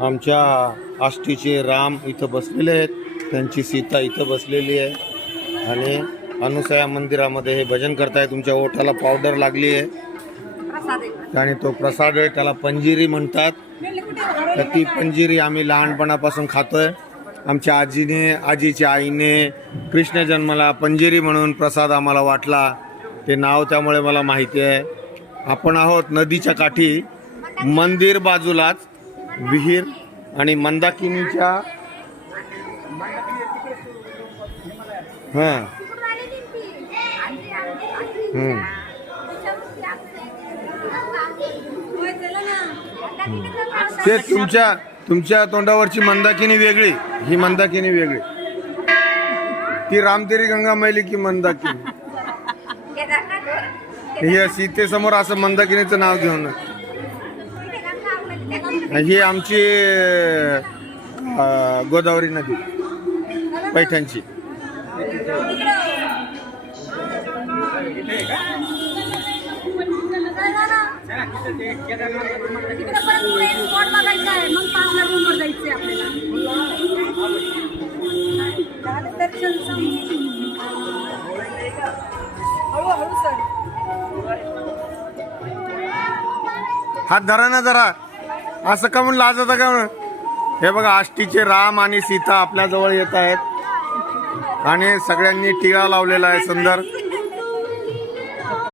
आमच्या आष्टीचे राम इथं बसलेले आहेत, त्यांची सीता इथं बसलेली आहे आणि अनुसया मंदिरामध्ये हे भजन करताय. तुमच्या ओठाला पावडर लागली आहे आणि तो प्रसाद आहे, त्याला पंजिरी म्हणतात. तर ती पंजिरी आम्ही लहानपणापासून खातोय. आमच्या आजीच्या आईने कृष्ण जन्माला पंजिरी म्हणून प्रसाद आम्हाला वाटला. ते नाव त्यामुळे मला माहिती आहे. आपण आहोत नदीच्या काठी, मंदिर बाजूलाच विहीर आणि मंदाकिनीच्या ते तुमच्या तोंडावरची मंदाकिनी वेगळी, ही मंदाकिनी वेगळी. ती रामतेरी गंगा मैली की मंदाकिनी. हे सीतेसमोर असं मंदाकिनीचं नाव घेऊन. ही आमची गोदावरी नदी पैठणची. हात धरा ना जरा, असं का म्हणून लाजता का म्हणून. हे बघा, आष्टीचे राम आणि सीता आपल्या जवळ येत आहेत आणि सगळ्यांनी टिळा लावलेला आहे सुंदर.